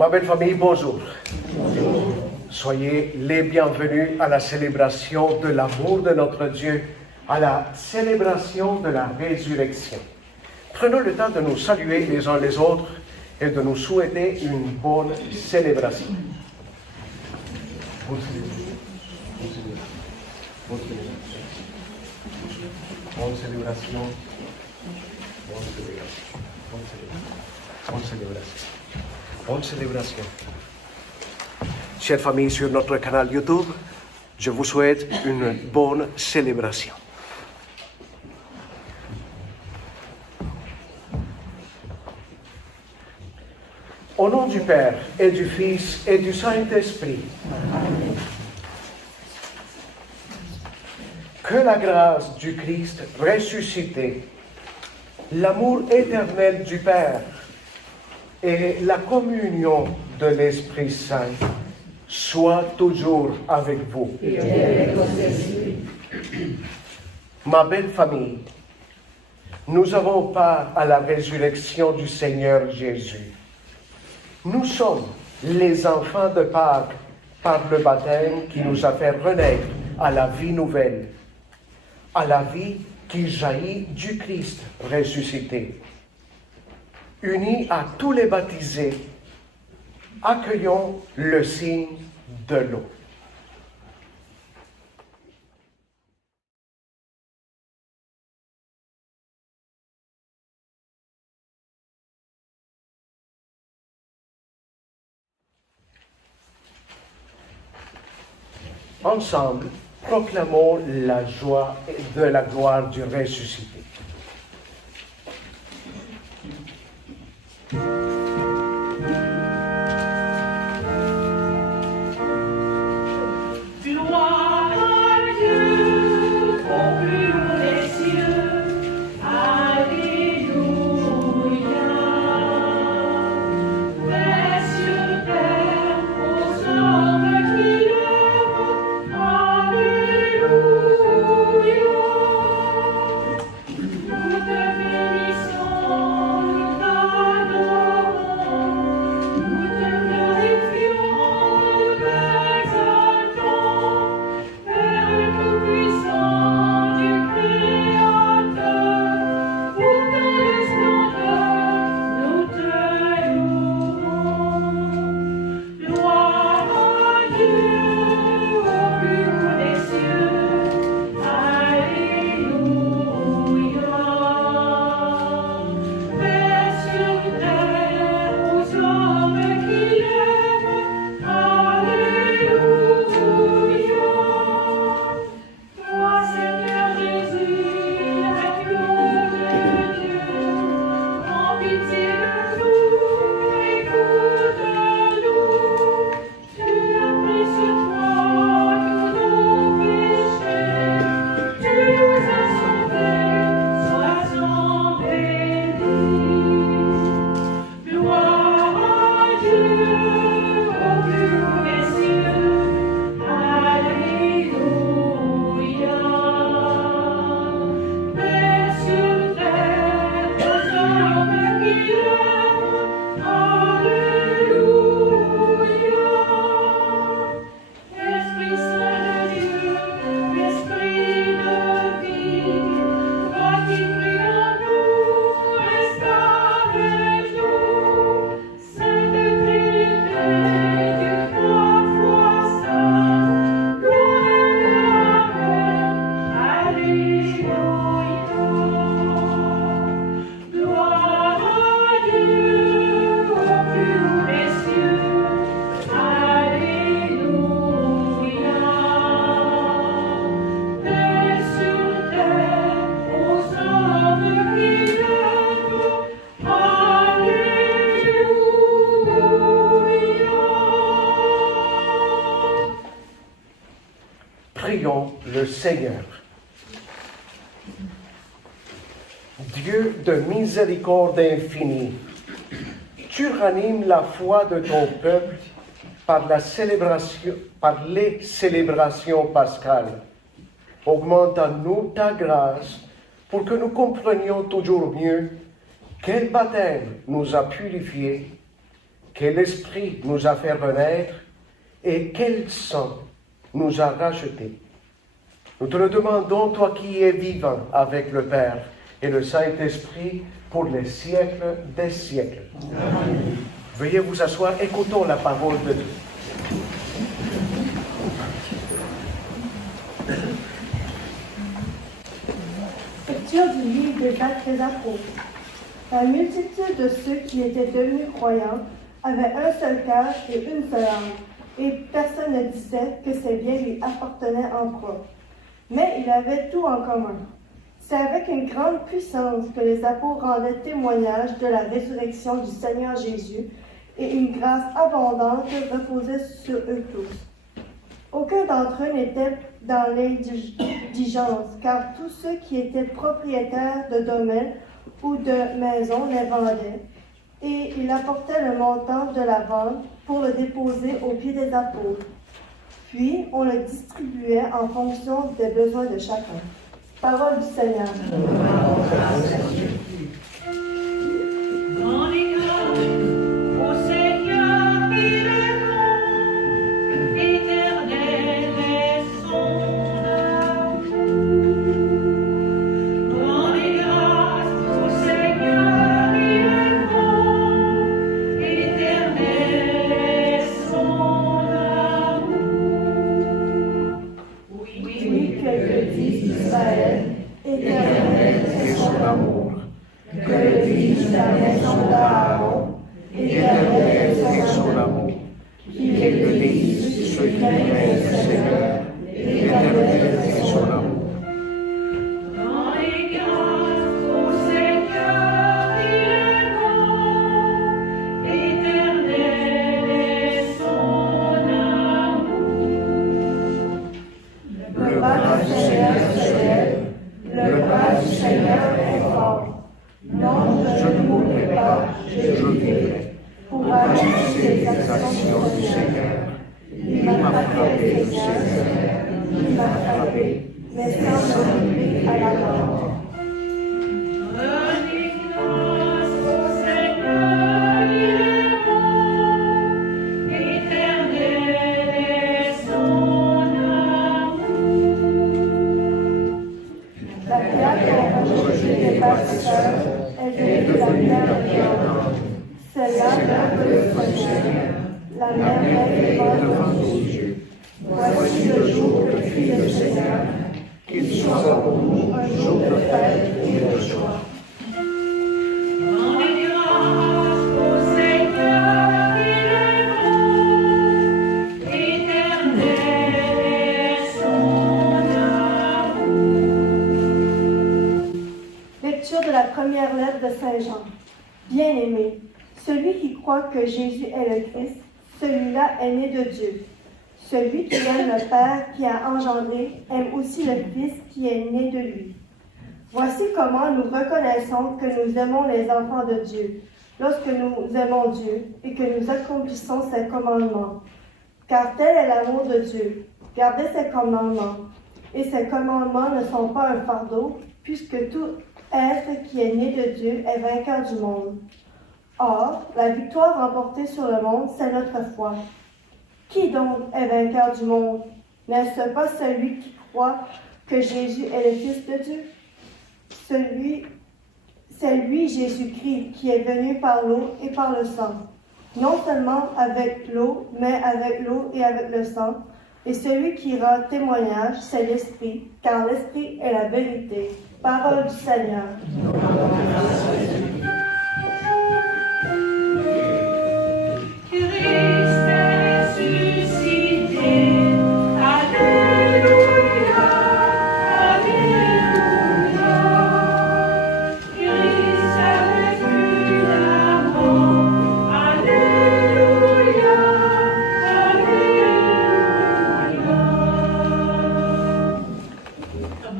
Ma belle famille, bonjour. Soyez les bienvenus à la célébration de l'amour de notre Dieu, à la célébration de la résurrection. Prenons le temps de nous saluer les uns les autres et de nous souhaiter une bonne célébration. Bonne célébration. Bonne célébration. Bonne célébration. Bonne célébration. Bonne célébration. Bonne célébration. Bonne célébration. Chère famille sur notre canal YouTube, je vous souhaite une bonne célébration. Au nom du Père et du Fils et du Saint-Esprit, que la grâce du Christ ressuscité, l'amour éternel du Père et la communion de l'Esprit Saint soient toujours avec vous. Ma belle famille, nous avons part à la résurrection du Seigneur Jésus. Nous sommes les enfants de Pâques par le baptême qui nous a fait renaître à la vie nouvelle, à la vie qui jaillit du Christ ressuscité. Unis à tous les baptisés, accueillons le signe de l'eau. Ensemble, proclamons la joie de la gloire du ressuscité. Prions le Seigneur. Dieu de miséricorde infinie, tu ranimes la foi de ton peuple par les célébrations pascales. Augmente en nous ta grâce pour que nous comprenions toujours mieux quel baptême nous a purifiés quel esprit nous a fait renaître et quel sang nous a rachetés. Nous te le demandons, toi qui es vivant avec le Père et le Saint-Esprit pour les siècles des siècles. Amen. Veuillez vous asseoir, écoutons la parole de Dieu. Lecture du livre des Actes des Apôtres. La multitude de ceux qui étaient devenus croyants avait un seul cœur et une seule âme, et personne ne disait que ses biens lui appartenaient en propre. Mais ils avaient tout en commun. C'est avec une grande puissance que les apôtres rendaient témoignage de la résurrection du Seigneur Jésus, et une grâce abondante reposait sur eux tous. Aucun d'entre eux n'était dans l'indigence, car tous ceux qui étaient propriétaires de domaines ou de maisons les vendaient, et ils apportaient le montant de la vente pour le déposer aux pieds des apôtres. Puis on le distribuait en fonction des besoins de chacun. Parole du Seigneur. Première lettre de Saint Jean. Bien-aimé, celui qui croit que Jésus est le Christ, celui-là est né de Dieu. Celui qui aime le Père qui a engendré aime aussi le Fils qui est né de lui. Voici comment nous reconnaissons que nous aimons les enfants de Dieu, lorsque nous aimons Dieu et que nous accomplissons ses commandements. Car tel est l'amour de Dieu, garder ses commandements. Et ses commandements ne sont pas un fardeau, puisque tout être qui est né de Dieu est vainqueur du monde. Or, la victoire remportée sur le monde, c'est notre foi. Qui donc est vainqueur du monde? N'est-ce pas celui qui croit que Jésus est le Fils de Dieu? C'est lui, Jésus-Christ, qui est venu par l'eau et par le sang. Non seulement avec l'eau, mais avec l'eau et avec le sang. Et celui qui rend témoignage, c'est l'Esprit, car l'Esprit est la vérité. Parole du Seigneur.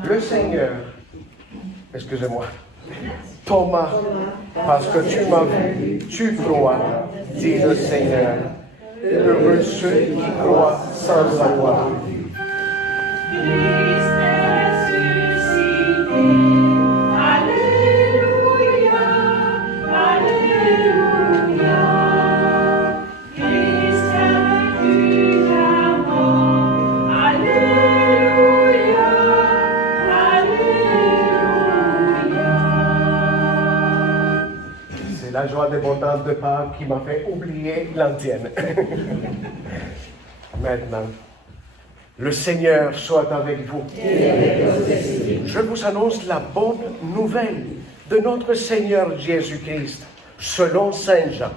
Le Seigneur, excusez-moi, Thomas, parce que tu m'as vu, tu crois, dit le Seigneur. Heureux ceux qui croient sans avoir vu. demande de Pâques qui m'a fait oublier l'antienne. Maintenant, le Seigneur soit avec vous. Je vous annonce la bonne nouvelle de notre Seigneur Jésus-Christ, selon Saint Jean.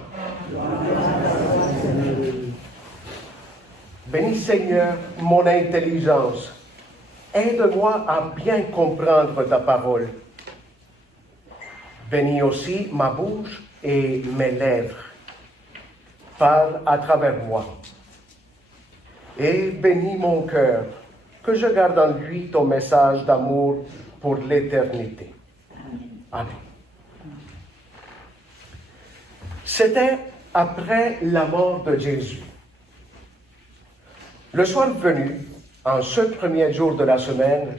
Béni Seigneur, mon intelligence, aide-moi à bien comprendre ta parole. Bénis aussi ma bouche et mes lèvres. Parle à travers moi. Et bénis mon cœur, que je garde en lui ton message d'amour pour l'éternité. Amen. C'était après la mort de Jésus. Le soir venu, en ce premier jour de la semaine,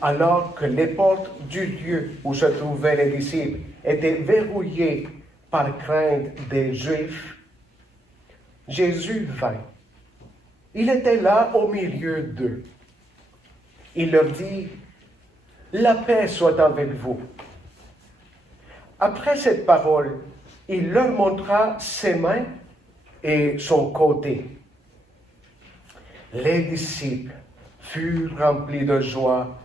alors que les portes du lieu où se trouvaient les disciples étaient verrouillées par crainte des Juifs, Jésus vint. Il était là au milieu d'eux. Il leur dit, « La paix soit avec vous. » Après cette parole, il leur montra ses mains et son côté. Les disciples furent remplis de joie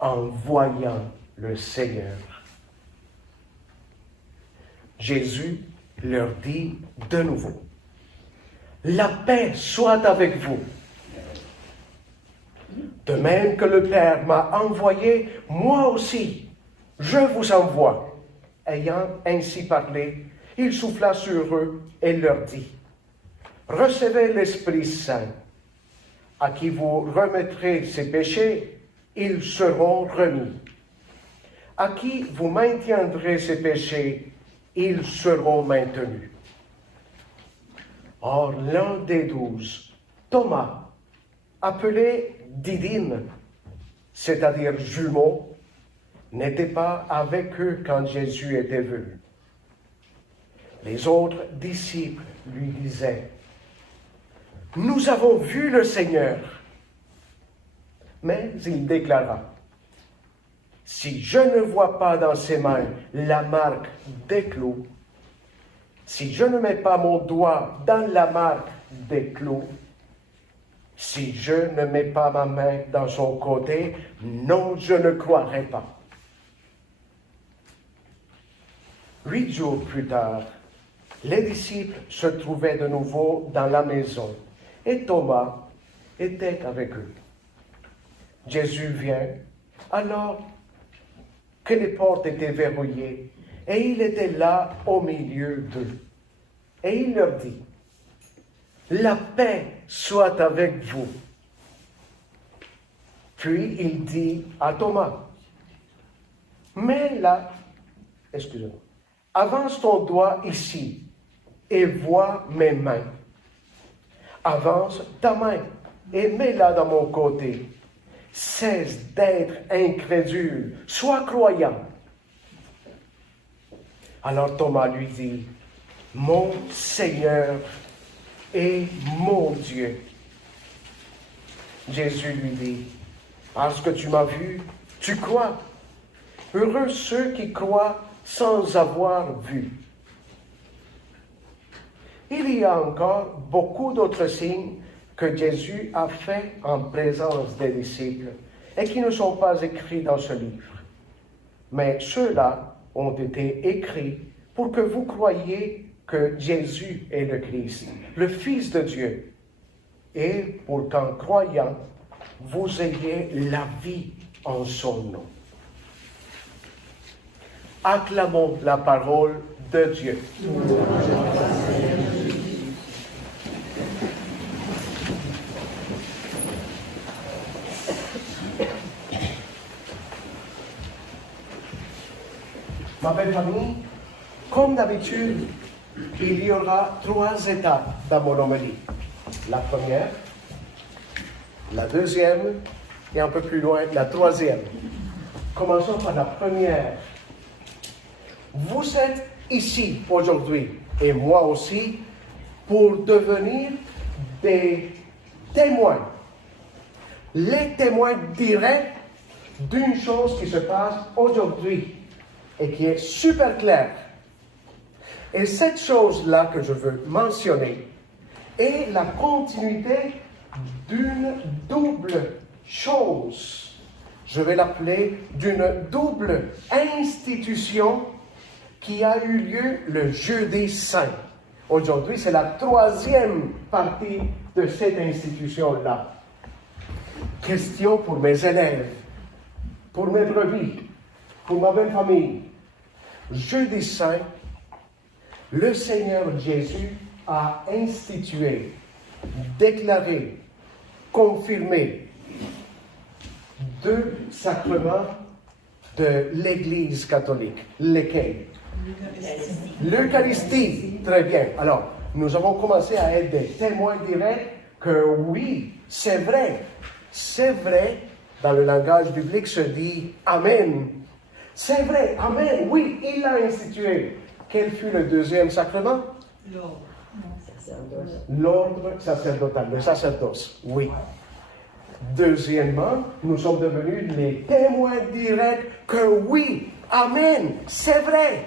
en voyant le Seigneur. Jésus leur dit de nouveau, « La paix soit avec vous. De même que le Père m'a envoyé, moi aussi, je vous envoie. » Ayant ainsi parlé, il souffla sur eux et leur dit, « Recevez l'Esprit Saint. À qui vous remettrez ses péchés, ils seront remis. À qui vous maintiendrez ses péchés, ils seront maintenus. » Or, l'un des 12, Thomas, appelé Didyme, c'est-à-dire jumeau, n'était pas avec eux quand Jésus était venu. Les autres disciples lui disaient, « Nous avons vu le Seigneur. » Mais il déclara, « Si je ne vois pas dans ses mains la marque des clous, si je ne mets pas mon doigt dans la marque des clous, si je ne mets pas ma main dans son côté, non, je ne croirai pas. » 8 jours plus tard, les disciples se trouvaient de nouveau dans la maison et Thomas était avec eux. Jésus vient alors que les portes étaient verrouillées et il était là au milieu d'eux. Et il leur dit, « La paix soit avec vous. » Puis il dit à Thomas, « Mets là, excusez-moi, avance ton doigt ici et vois mes mains. Avance ta main et mets-la dans mon côté. Cesse d'être incrédule, sois croyant. » Alors Thomas lui dit, « Mon Seigneur et mon Dieu. » Jésus lui dit, « Parce que tu m'as vu, tu crois. Heureux ceux qui croient sans avoir vu. » Il y a encore beaucoup d'autres signes que Jésus a fait en présence des disciples et qui ne sont pas écrits dans ce livre. Mais ceux-là ont été écrits pour que vous croyiez que Jésus est le Christ, le Fils de Dieu, et pour qu'en croyant, vous ayez la vie en son nom. Acclamons la parole de Dieu. Ma belle famille, comme d'habitude, il y aura 3 étapes dans mon homélie. La première, la deuxième et un peu plus loin, la troisième. Commençons par la première. Vous êtes ici aujourd'hui, et moi aussi, pour devenir des témoins. Les témoins directs d'une chose qui se passe aujourd'hui et qui est super claire. Et cette chose-là que je veux mentionner est la continuité d'une double chose. Je vais l'appeler d'une double institution qui a eu lieu le Jeudi Saint. Aujourd'hui, c'est la troisième partie de cette institution-là. Question pour mes élèves, pour mes brebis, pour ma belle famille. Jeudi Saint, le Seigneur Jésus a institué, déclaré, confirmé deux sacrements de l'Église catholique. Lesquels? L'Eucharistie. Très bien. Alors, nous avons commencé à être des témoins directs que oui, c'est vrai. C'est vrai, dans le langage biblique se dit Amen. C'est vrai, Amen, oui, il l'a institué. Quel fut le deuxième sacrement? L'ordre sacerdotal, le sacerdoce, oui. Deuxièmement, nous sommes devenus les témoins directs que oui, Amen, c'est vrai.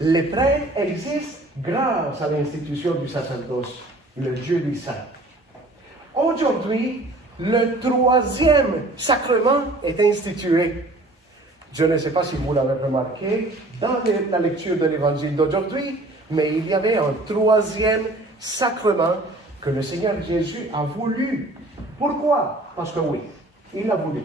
Les prêtres existent grâce à l'institution du sacerdoce, le Jeudi Saint. Aujourd'hui, le troisième sacrement est institué. Je ne sais pas si vous l'avez remarqué dans la lecture de l'évangile d'aujourd'hui, mais il y avait un troisième sacrement que le Seigneur Jésus a voulu. Pourquoi? Parce que oui, il a voulu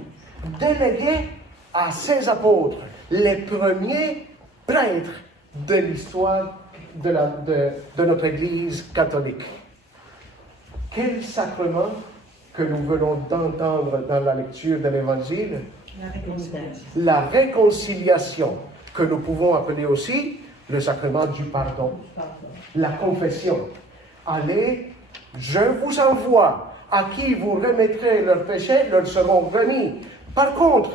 déléguer à ses apôtres, les premiers prêtres de l'histoire de notre Église catholique. Quel sacrement que nous venons d'entendre dans la lecture de l'Évangile? La réconciliation, que nous pouvons appeler aussi le sacrement du pardon, la confession. Allez, je vous envoie, à qui vous remettrez leurs péchés, leur seront remis. Par contre,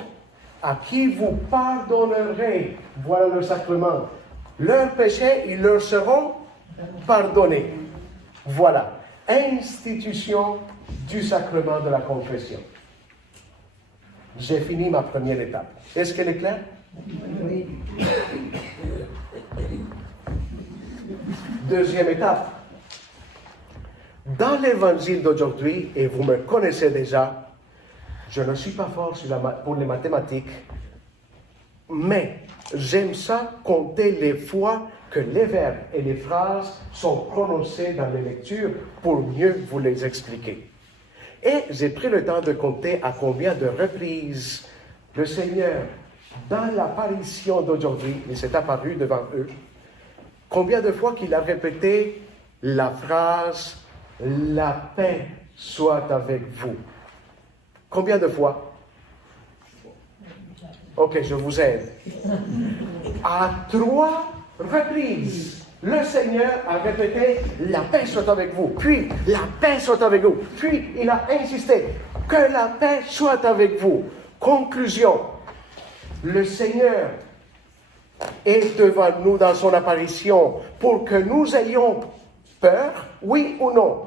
à qui vous pardonnerez, voilà le sacrement, leurs péchés, ils leur seront pardonnés. Voilà, institution du sacrement de la confession. J'ai fini ma première étape. Est-ce qu'elle est claire? Oui. Deuxième étape. Dans l'évangile d'aujourd'hui, et vous me connaissez déjà, je ne suis pas fort pour les mathématiques, mais j'aime ça compter les fois que les verbes et les phrases sont prononcés dans les lectures pour mieux vous les expliquer. Et j'ai pris le temps de compter à combien de reprises le Seigneur, dans l'apparition d'aujourd'hui, il s'est apparu devant eux, combien de fois qu'il a répété la phrase « La paix soit avec vous ». Combien de fois? Ok, je vous aide. À 3 reprises. Le Seigneur a répété « La paix soit avec vous », puis « La paix soit avec vous », puis il a insisté « Que la paix soit avec vous ». Conclusion, le Seigneur est devant nous dans son apparition pour que nous ayons peur, oui ou non?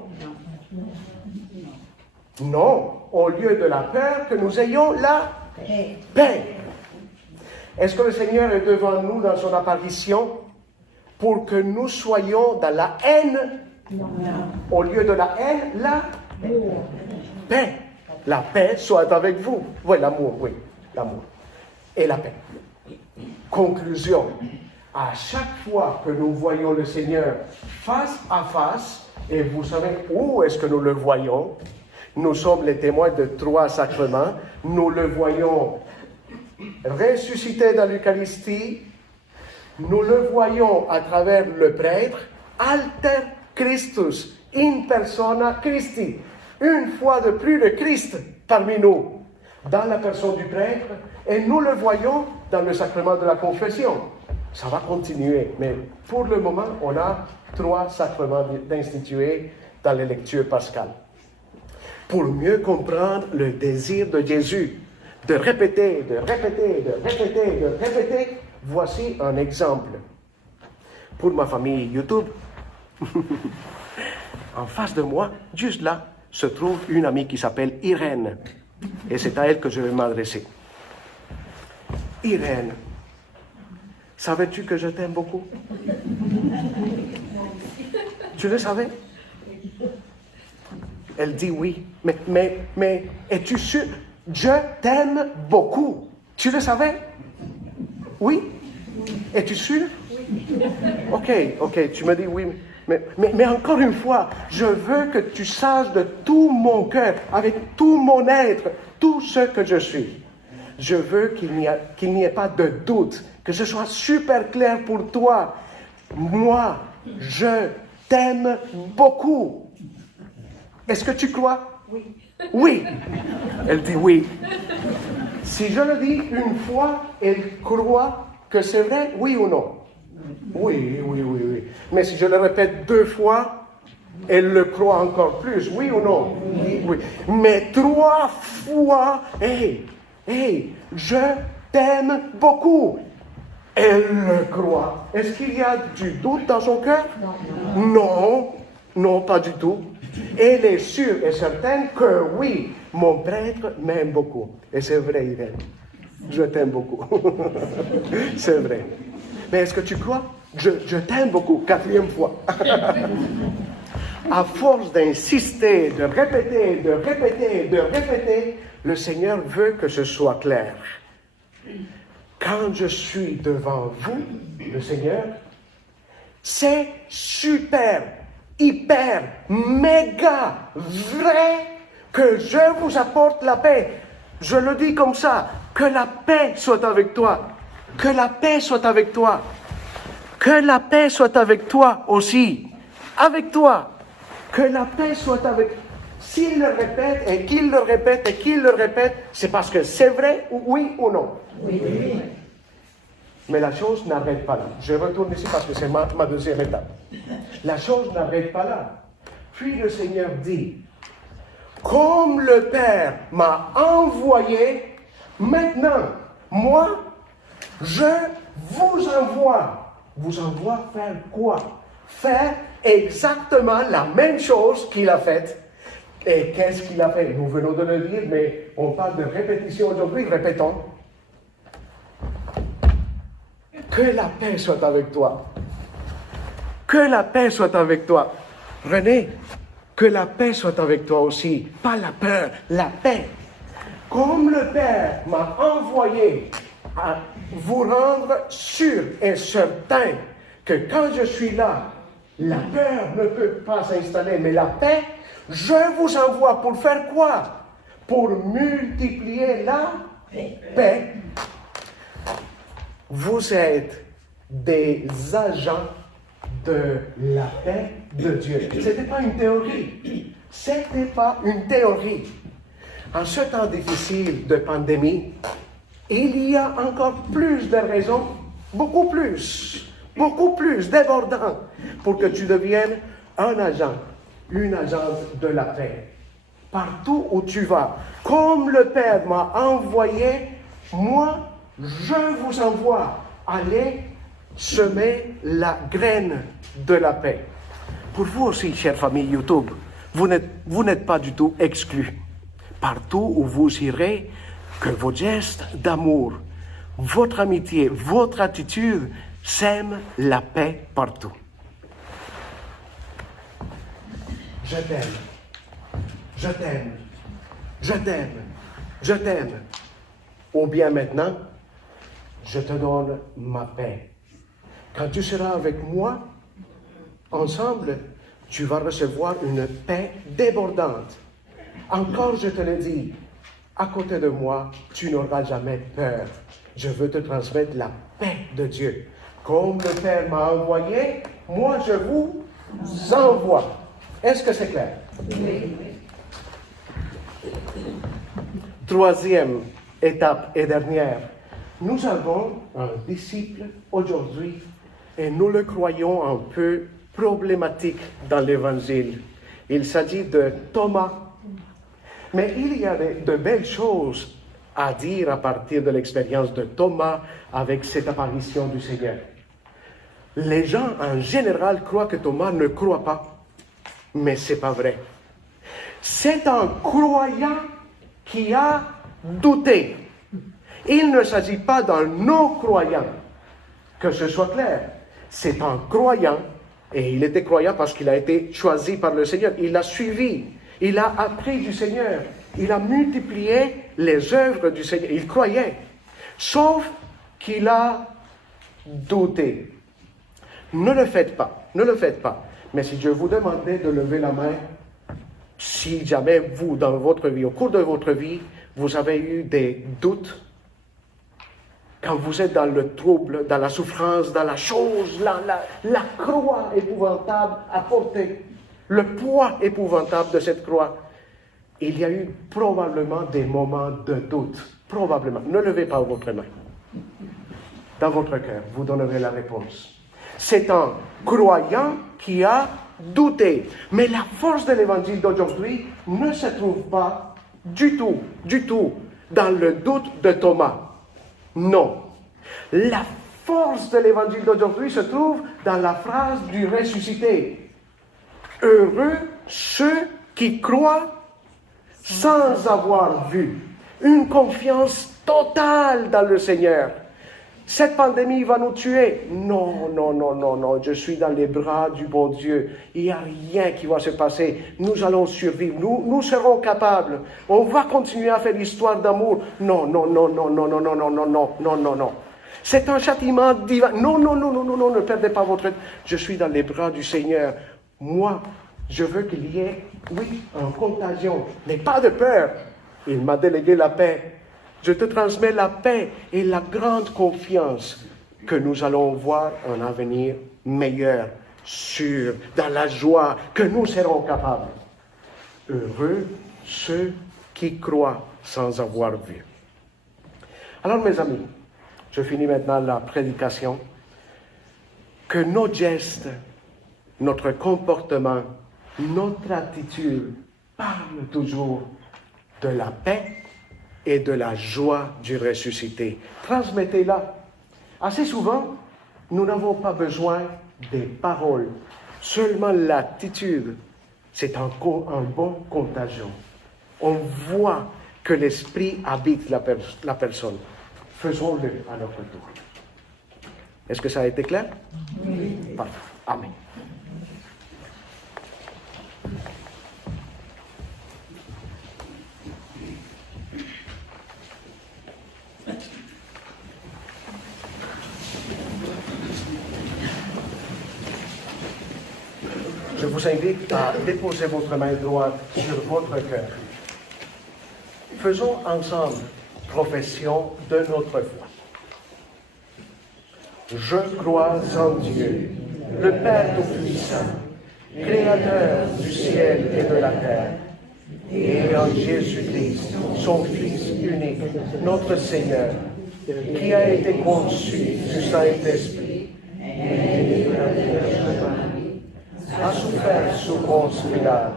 Non, au lieu de la peur, que nous ayons la paix. Est-ce que le Seigneur est devant nous dans son apparition pour que nous soyons dans la haine? Non. Au lieu de la haine, la paix. La paix soit avec vous. Oui, l'amour, et la paix. Conclusion. À chaque fois que nous voyons le Seigneur face à face, et vous savez où est-ce que nous le voyons? Nous sommes les témoins de 3 sacrements. Nous le voyons ressuscité dans l'Eucharistie. Nous le voyons à travers le prêtre, alter Christus, in persona Christi. Une fois de plus, le Christ parmi nous, dans la personne du prêtre, et nous le voyons dans le sacrement de la confession. Ça va continuer, mais pour le moment, on a 3 sacrements d'instituer dans les lectures pascales. Pour mieux comprendre le désir de Jésus, de répéter, voici un exemple. Pour ma famille YouTube, en face de moi, juste là, se trouve une amie qui s'appelle Irène. Et c'est à elle que je vais m'adresser. Irène, savais-tu que je t'aime beaucoup? Tu le savais? Elle dit oui. Mais es-tu sûr? Je t'aime beaucoup. Tu le savais? Oui? Es-tu sûr? Ok, tu me dis oui. Mais encore une fois, je veux que tu saches de tout mon cœur, avec tout mon être, tout ce que je suis. Je veux qu'il n'y ait pas de doute, que ce soit super clair pour toi. Moi, je t'aime beaucoup. Est-ce que tu crois? Oui. Oui. Elle dit oui. Si je le dis une fois, elle croit que c'est vrai, oui ou non? Oui. Mais si je le répète 2 fois, elle le croit encore plus, oui ou non? Oui. Mais 3 fois, je t'aime beaucoup. Elle le croit. Est-ce qu'il y a du doute dans son cœur? Non, pas du tout. Elle est sûre et certaine que oui, mon prêtre m'aime beaucoup. Et c'est vrai, Irène. Je t'aime beaucoup. C'est vrai. Mais est-ce que tu crois? Je t'aime beaucoup, 4e fois. À force d'insister, de répéter, le Seigneur veut que ce soit clair. Quand je suis devant vous, le Seigneur, c'est super, hyper, méga vrai que je vous apporte la paix. Je le dis comme ça, que la paix soit avec toi. Que la paix soit avec toi. Que la paix soit avec toi aussi. Avec toi. Que la paix soit avec toi. S'il le répète et qu'il le répète et qu'il le répète, c'est parce que c'est vrai, oui ou non? Oui. Mais la chose n'arrête pas là. Je retourne ici parce que c'est ma 2e étape. La chose n'arrête pas là. Puis le Seigneur dit, comme le Père m'a envoyé, maintenant, moi, je vous envoie. Vous envoie faire quoi? Faire exactement la même chose qu'il a faite. Et qu'est-ce qu'il a fait? Nous venons de le dire, mais on parle de répétition aujourd'hui. Répétons. Que la paix soit avec toi. Que la paix soit avec toi. René, que la paix soit avec toi aussi. Pas la peur, la paix. Comme le Père m'a envoyé à vous rendre sûr et certain que quand je suis là, la peur ne peut pas s'installer, mais la paix, je vous envoie pour faire quoi? Pour multiplier la paix. Vous êtes des agents de la paix de Dieu. Ce n'était pas une théorie. C'était pas une théorie. En ce temps difficile de pandémie, il y a encore plus de raisons, beaucoup plus débordant pour que tu deviennes un agent, une agente de la paix. Partout où tu vas, comme le Père m'a envoyé, moi, je vous envoie. Allez semer la graine de la paix. Pour vous aussi, chère famille YouTube, vous n'êtes pas du tout exclus. Partout où vous irez, que vos gestes d'amour, votre amitié, votre attitude sèment la paix partout. Je t'aime. Je t'aime. Je t'aime. Je t'aime. Ou bien maintenant, je te donne ma paix. Quand tu seras avec moi, ensemble, tu vas recevoir une paix débordante. Encore, je te le dis, à côté de moi, tu n'auras jamais peur. Je veux te transmettre la paix de Dieu. Comme le Père m'a envoyé, moi je vous envoie. Est-ce que c'est clair? Oui. 3e étape et dernière. Nous avons un disciple aujourd'hui et nous le croyons un peu problématique dans l'Évangile. Il s'agit de Thomas. Mais il y a de belles choses à dire à partir de l'expérience de Thomas avec cette apparition du Seigneur. Les gens en général croient que Thomas ne croit pas, mais ce n'est pas vrai. C'est un croyant qui a douté. Il ne s'agit pas d'un non-croyant, que ce soit clair. C'est un croyant Et il était croyant parce qu'il a été choisi par le Seigneur. Il l'a suivi. Il a appris du Seigneur. Il a multiplié les œuvres du Seigneur. Il croyait. Sauf qu'il a douté. Ne le faites pas. Ne le faites pas. Mais si je vous demandais de lever la main, si jamais vous, dans votre vie, au cours de votre vie, vous avez eu des doutes, quand vous êtes dans le trouble, dans la souffrance, dans la chose, la croix épouvantable à porter, le poids épouvantable de cette croix, il y a eu probablement des moments de doute. Probablement. Ne levez pas votre main. Dans votre cœur, vous donnerez la réponse. C'est un croyant qui a douté. Mais la force de l'évangile d'aujourd'hui ne se trouve pas du tout, dans le doute de Thomas. Non. La force de l'évangile d'aujourd'hui se trouve dans la phrase du ressuscité. Heureux ceux qui croient sans avoir vu. Une confiance totale dans le Seigneur. Cette pandémie va nous tuer. Non, je suis dans les bras du bon Dieu. Il n'y a rien qui va se passer. Nous allons survivre. Nous serons capables. On va continuer à faire l'histoire d'amour. Non. C'est un châtiment divin. Non, ne perdez pas votre... Je suis dans les bras du Seigneur. Moi, je veux qu'il y ait, oui, une contagion. Mais pas de peur. Il m'a délégué la paix. Je te transmets la paix et la grande confiance que nous allons voir un avenir meilleur, sûr, dans la joie, que nous serons capables. Heureux ceux qui croient sans avoir vu. Alors mes amis, je finis maintenant la prédication. Que nos gestes, notre comportement, notre attitude parlent toujours de la paix et de la joie du ressuscité. Transmettez-la. Assez souvent, nous n'avons pas besoin des paroles. Seulement l'attitude, c'est un bon contagion. On voit que l'Esprit habite la personne. Faisons-le à notre tour. Est-ce que ça a été clair? Oui. Parfait. Amen. Je vous invite à déposer votre main droite sur votre cœur. Faisons ensemble profession de notre foi. Je crois en Dieu, le Père Tout-Puissant, Créateur du ciel et de la terre, et en Jésus-Christ, son Fils unique, notre Seigneur, qui a été conçu du Saint-Esprit, a souffert sous Ponce Pilate,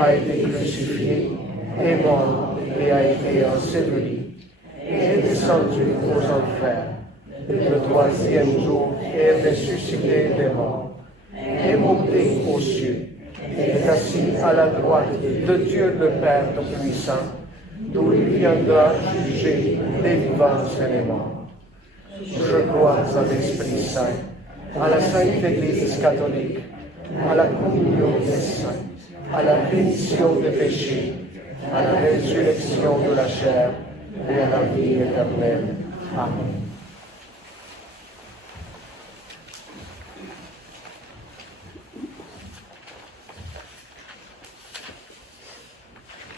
a été crucifié, est mort et a été enseveli, est descendu aux enfers. Le troisième jour est ressuscité des morts, est monté aux cieux, est assis à la droite de Dieu le Père Tout-Puissant, d'où il viendra juger les vivants et les morts. Je crois à l'Esprit Saint, à la Sainte Église catholique, à la communion des saints, à la rémission des péchés, à la résurrection de la chair et à la vie éternelle. Amen.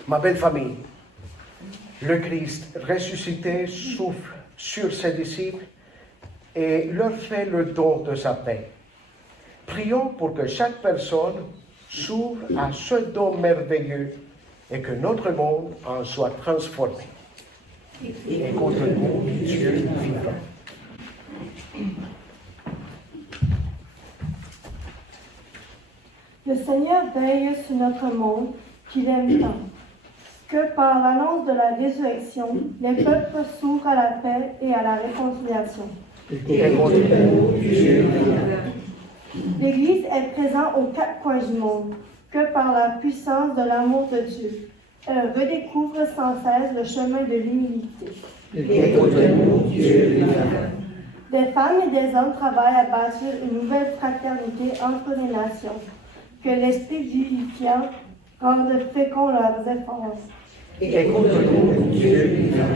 Ma belle famille, le Christ ressuscité souffle sur ses disciples et leur fait le don de sa paix. Prions pour que chaque personne s'ouvre à ce don merveilleux et que notre monde en soit transformé. Écoute-nous, Dieu vivant. Le Seigneur veille sur notre monde qu'il aime tant, que par l'annonce de la résurrection, les peuples s'ouvrent à la paix et à la réconciliation. Écoute-nous, Dieu vivant. L'Église est présente aux quatre coins du monde, que par la puissance de l'amour de Dieu, elle redécouvre sans cesse le chemin de l'humilité. Écoute-nous, Dieu vivant. Des femmes et des hommes travaillent à bâtir une nouvelle fraternité entre les nations. Que l'esprit vivifiant rende féconds leurs efforts. Écoute-nous, Dieu vivant.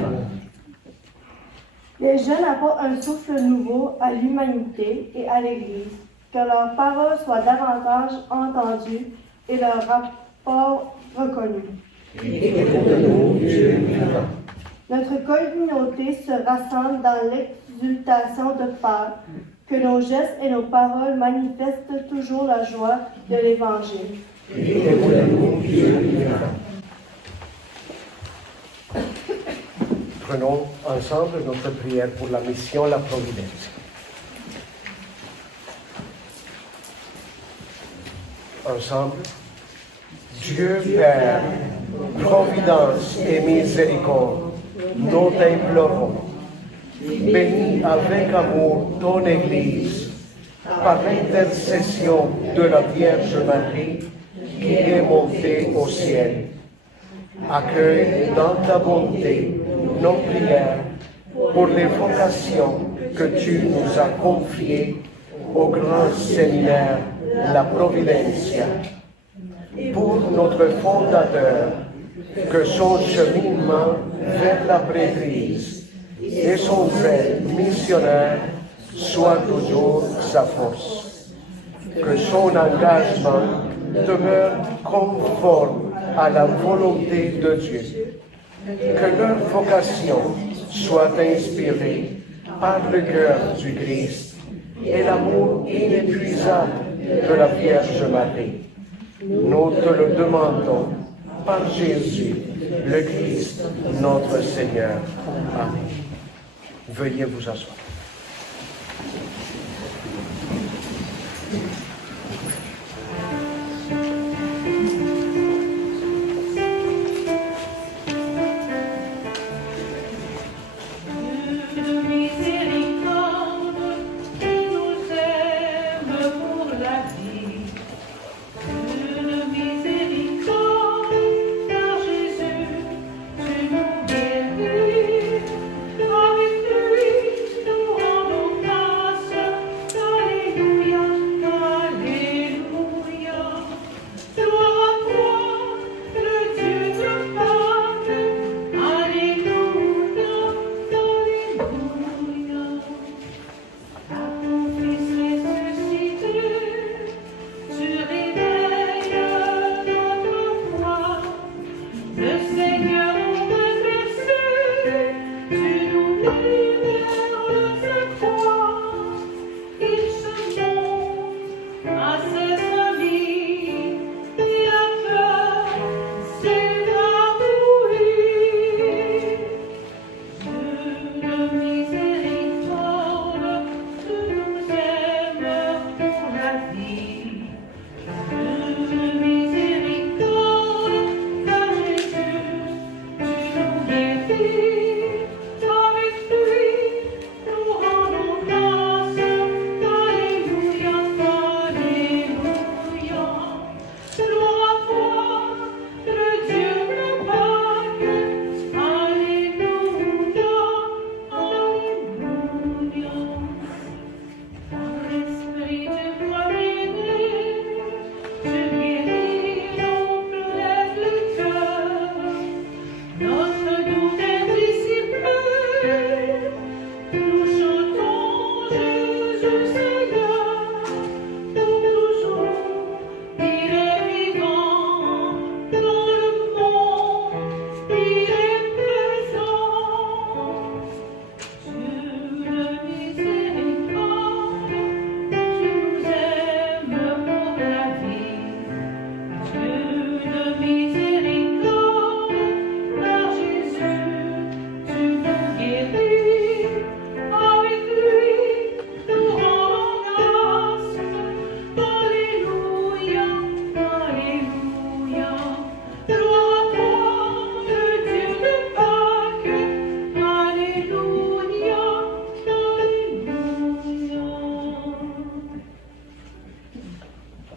Les jeunes apportent un souffle nouveau à l'humanité et à l'Église. Que leurs paroles soient davantage entendues et leurs rapports reconnus. Écoute-nous, Dieu vivant. Notre communauté se rassemble dans l'exultation de Pâques. Que nos gestes et nos paroles manifestent toujours la joie de l'Évangile. Écoute-nous, Dieu vivant. Prenons ensemble notre prière pour la mission La Providence. Ensemble, Dieu Père, Providence et miséricorde, nous t'implorons. Bénis avec amour ton Église, par l'intercession de la Vierge Marie qui est montée au ciel. Accueille dans ta bonté nos prières pour les vocations que tu nous as confiées au grand séminaire La Providencia. Pour notre fondateur, que son cheminement vers la prêtrise et son zèle missionnaire soit toujours sa force. Que son engagement demeure conforme à la volonté de Dieu. Que leur vocation soit inspirée par le cœur du Christ et l'amour inépuisable de la Vierge Marie. Nous te le demandons par Jésus, le Christ, notre Seigneur. Amen. Veuillez vous asseoir.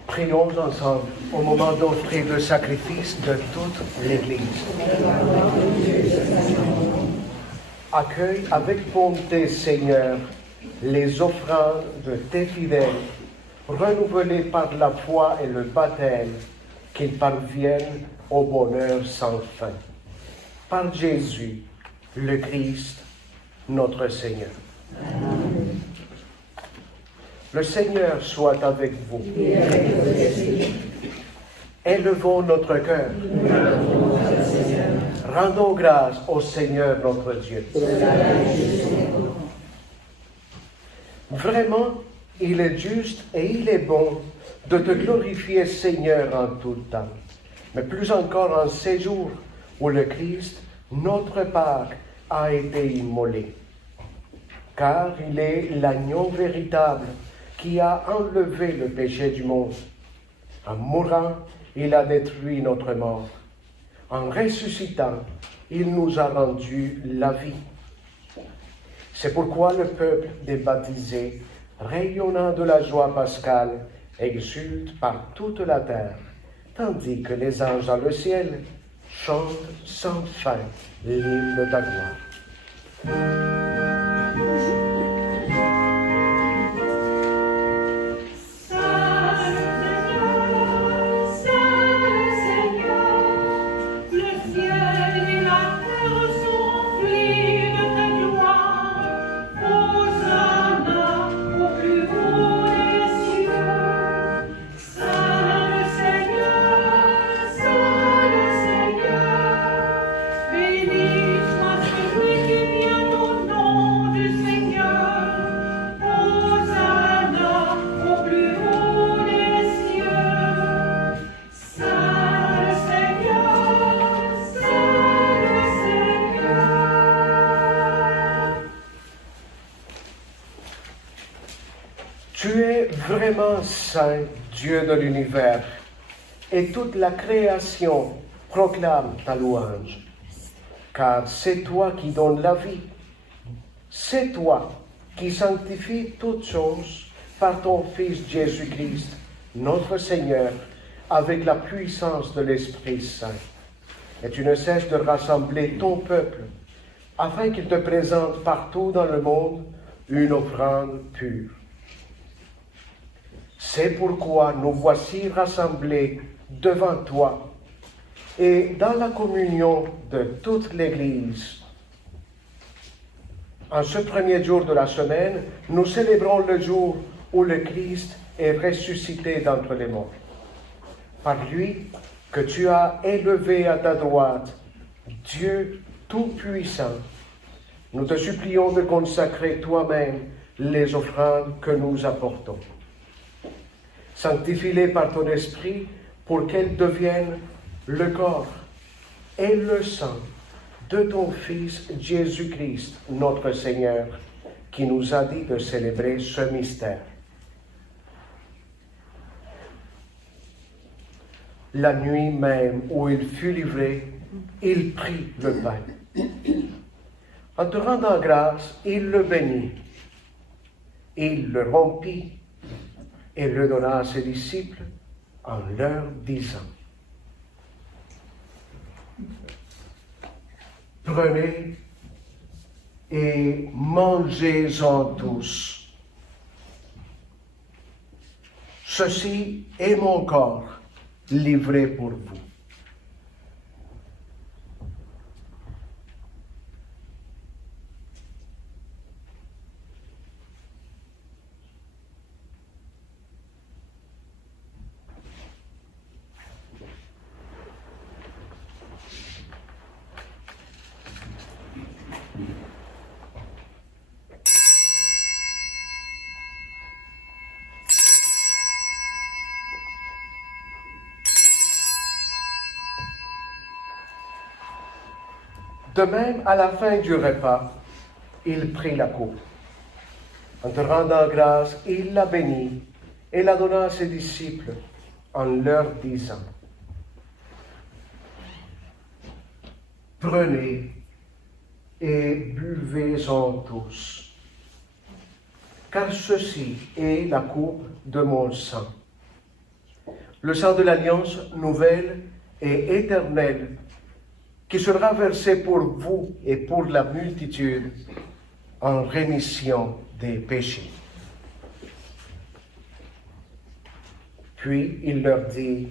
Prions ensemble au moment d'offrir le sacrifice de toute l'Église. Accueille avec bonté, Seigneur, les offrandes de tes fidèles, renouvelées par la foi et le baptême, qu'ils parviennent au bonheur sans fin. Par Jésus, le Christ, notre Seigneur. Amen. Le Seigneur soit avec vous. Et avec votre esprit. Élevons notre cœur. Rendons grâce au Seigneur notre Dieu. Vraiment, il est juste et il est bon de te glorifier, Seigneur, en tout temps. Mais plus encore en ces jours où le Christ, notre Pâque, a été immolé. Car il est l'agneau véritable qui a enlevé le péché du monde. En mourant, il a détruit notre mort. En ressuscitant, il nous a rendu la vie. C'est pourquoi le peuple des baptisés, rayonnant de la joie pascale, exulte par toute la terre, tandis que les anges dans le ciel chantent sans fin l'hymne de ta gloire. Tu es vraiment saint, Dieu de l'univers, et toute la création proclame ta louange. Car c'est toi qui donnes la vie. C'est toi qui sanctifies toutes choses par ton Fils Jésus-Christ, notre Seigneur, avec la puissance de l'Esprit Saint. Et tu ne cesses de rassembler ton peuple, afin qu'il te présente partout dans le monde une offrande pure. C'est pourquoi nous voici rassemblés devant toi et dans la communion de toute l'Église. En ce premier jour de la semaine, nous célébrons le jour où le Christ est ressuscité d'entre les morts. Par lui que tu as élevé à ta droite, Dieu Tout-Puissant, nous te supplions de consacrer toi-même les offrandes que nous apportons. Sanctifie-les par ton esprit pour qu'elles deviennent le corps et le sang de ton Fils Jésus-Christ, notre Seigneur, qui nous a dit de célébrer ce mystère. La nuit même où il fut livré, il prit le pain. En te rendant grâce, il le bénit. Il le rompit et le donna à ses disciples en leur disant: Prenez et mangez-en tous. Ceci est mon corps livré pour vous. De même, à la fin du repas, il prit la coupe. En te rendant grâce, il la bénit et la donna à ses disciples en leur disant: Prenez et buvez-en tous, car ceci est la coupe de mon sang, le sang de l'alliance nouvelle et éternelle, qui sera versé pour vous et pour la multitude en rémission des péchés. Puis il leur dit,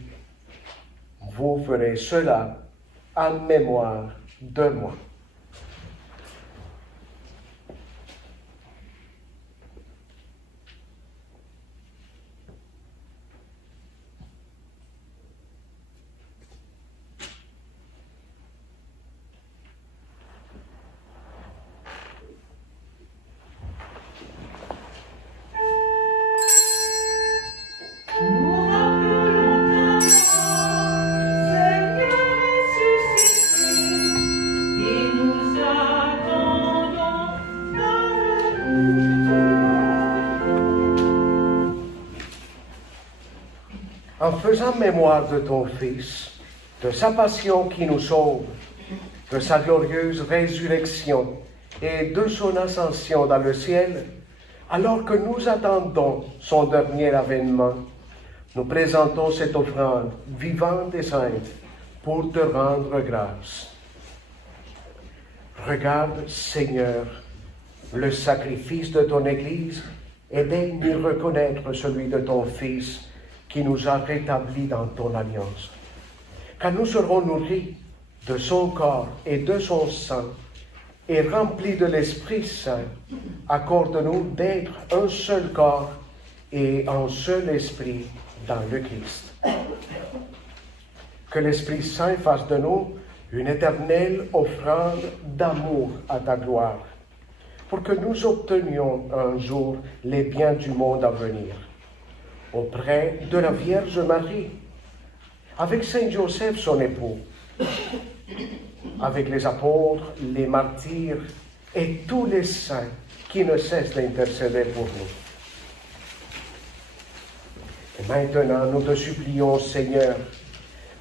vous ferez cela en mémoire de moi. En faisant mémoire de ton Fils, de sa passion qui nous sauve, de sa glorieuse résurrection et de son ascension dans le ciel, alors que nous attendons son dernier avènement, nous présentons cette offrande vivante et sainte pour te rendre grâce. Regarde, Seigneur, le sacrifice de ton Église et daigne y reconnaître celui de ton Fils qui nous a rétablis dans ton alliance. Quand nous serons nourris de son corps et de son sang et remplis de l'Esprit Saint, accorde-nous d'être un seul corps et un seul esprit dans le Christ. Que l'Esprit Saint fasse de nous une éternelle offrande d'amour à ta gloire, pour que nous obtenions un jour les biens du monde à venir, auprès de la Vierge Marie, avec Saint Joseph son époux, avec les apôtres, les martyrs et tous les saints qui ne cessent d'intercéder pour nous. Et maintenant, nous te supplions, Seigneur,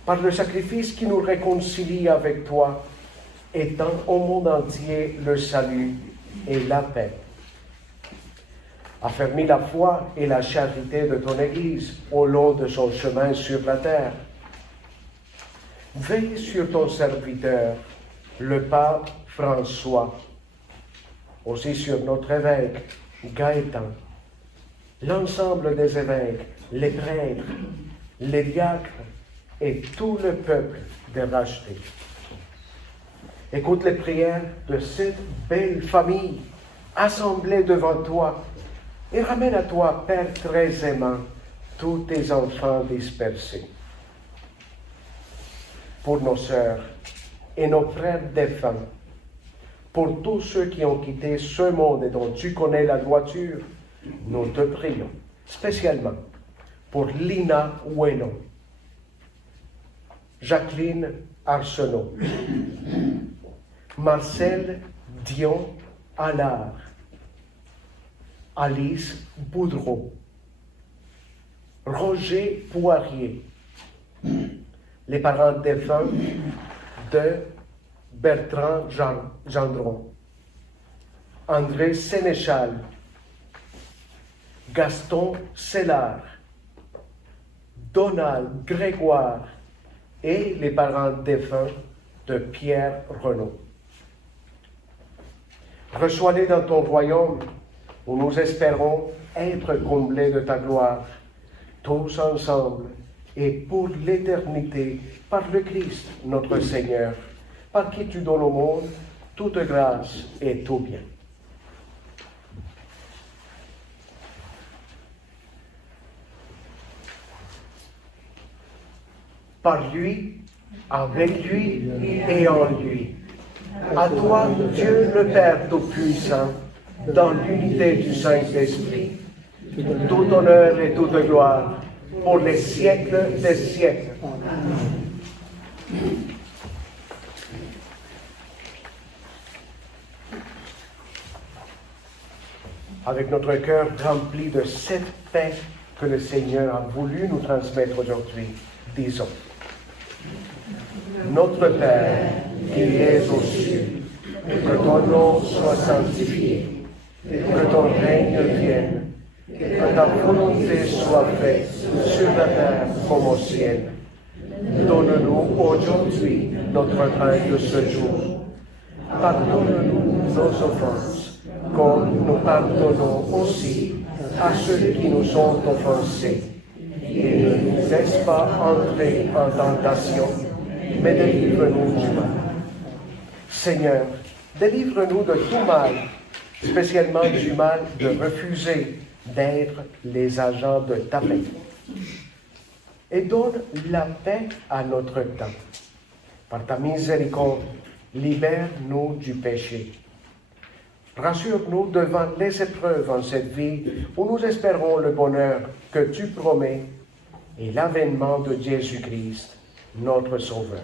par le sacrifice qui nous réconcilie avec toi, étends au monde entier le salut et la paix. Affermis la foi et la charité de ton Église au long de son chemin sur la terre. Veille sur ton serviteur, le pape François, aussi sur notre évêque Gaëtan, l'ensemble des évêques, les prêtres, les diacres et tout le peuple des rachetés. Écoute les prières de cette belle famille assemblée devant toi et ramène à toi, Père très aimant, tous tes enfants dispersés. Pour nos sœurs et nos frères défunts, pour tous ceux qui ont quitté ce monde et dont tu connais la droiture, nous te prions, spécialement pour Lina Ouellon, Jacqueline Arsenault, Marcel Dion Allard, Alice Boudreau, Roger Poirier, les parents défunts de Bertrand Gendron, André Sénéchal, Gaston Sellard, Donald Grégoire et les parents défunts de Pierre Renaud. Reçois-les dans ton royaume où nous espérons être comblés de ta gloire, tous ensemble et pour l'éternité, par le Christ notre Seigneur, par qui tu donnes au monde toute grâce et tout bien. Par lui, avec lui et en lui. À toi, Dieu le Père Tout-Puissant, dans l'unité du Saint-Esprit, tout honneur et toute gloire pour les siècles des siècles. Avec notre cœur rempli de cette paix que le Seigneur a voulu nous transmettre aujourd'hui, disons: Notre Père, qui es aux cieux, que ton nom soit sanctifié, que ton règne vienne, que ta volonté soit faite sur la terre comme au ciel. Donne-nous aujourd'hui notre pain de ce jour. Pardonne-nous nos offenses, comme nous pardonnons aussi à ceux qui nous ont offensés. Et ne nous laisse pas entrer en tentation, mais délivre-nous du mal. Seigneur, délivre-nous de tout mal, spécialement du mal de refuser d'être les agents de ta paix. Et donne la paix à notre temps. Par ta miséricorde, libère-nous du péché. Rassure-nous devant les épreuves en cette vie où nous espérons le bonheur que tu promets et l'avènement de Jésus-Christ, notre Sauveur.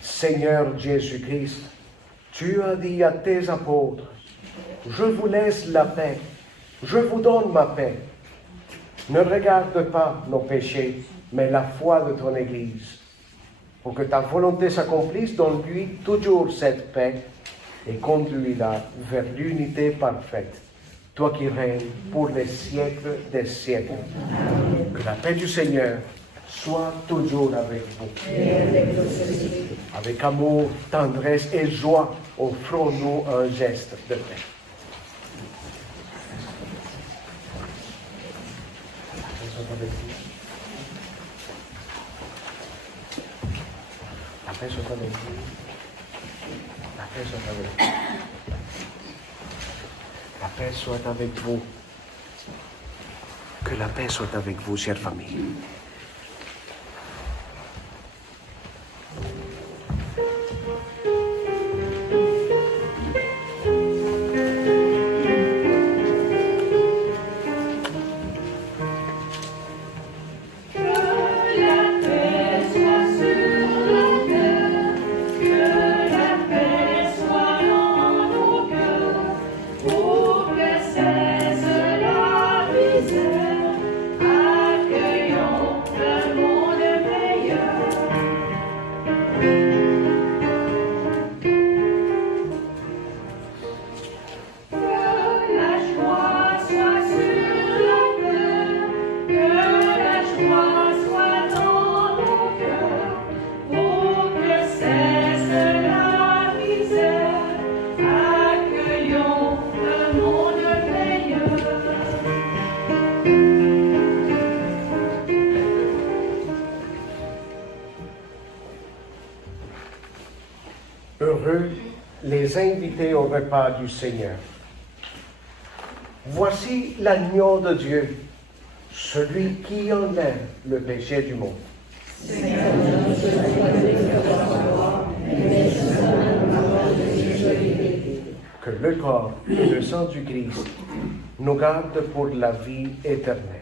Seigneur Jésus-Christ, tu as dit à tes apôtres, je vous laisse la paix, je vous donne ma paix. Ne regarde pas nos péchés, mais la foi de ton Église. Pour que ta volonté s'accomplisse, donne-lui toujours cette paix et conduis-la vers l'unité parfaite. Toi qui règnes pour les siècles des siècles. Que la paix du Seigneur soit toujours avec vous. Avec amour, tendresse et joie, offrons-nous un geste de paix. La paix soit avec vous. La paix soit avec vous. La paix soit avec vous. Que la paix soit avec vous, chère famille. Heureux les invités au repas du Seigneur. Voici l'agneau de Dieu, celui qui enlève le péché du monde. Que le corps et le sang du Christ nous gardent pour la vie éternelle.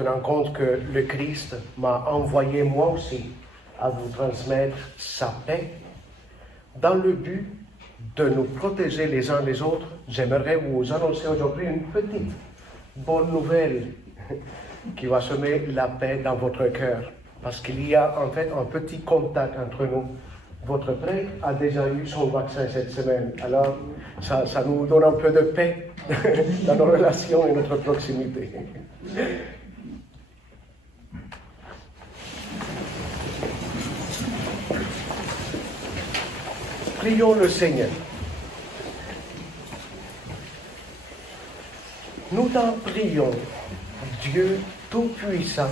tenant compte que le Christ m'a envoyé moi aussi à vous transmettre sa paix, dans le but de nous protéger les uns les autres, j'aimerais vous annoncer aujourd'hui une petite bonne nouvelle qui va semer la paix dans votre cœur. Parce qu'il y a en fait un petit contact entre nous. Votre prêtre a déjà eu son vaccin cette semaine. Alors, ça nous donne un peu de paix dans nos relations et notre proximité. Prions le Seigneur. Nous t'en prions, Dieu Tout-Puissant,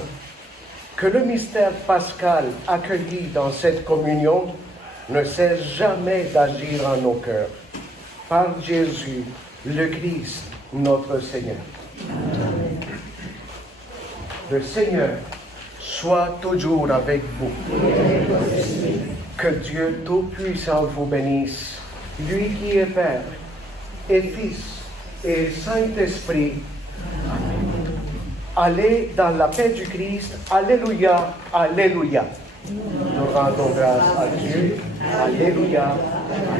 que le mystère pascal accueilli dans cette communion ne cesse jamais d'agir en nos cœurs. Par Jésus, le Christ, notre Seigneur. Amen. Le Seigneur soit toujours avec vous. Que Dieu Tout-Puissant vous bénisse, lui qui est Père et Fils et Saint-Esprit. Allez dans la paix du Christ. Alléluia, Alléluia. Nous rendons grâce à Dieu. Alléluia,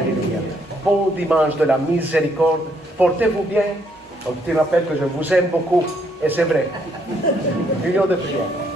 Alléluia. Bon dimanche de la miséricorde. Portez-vous bien. Un petit rappel que je vous aime beaucoup. Et c'est vrai. Union de prière.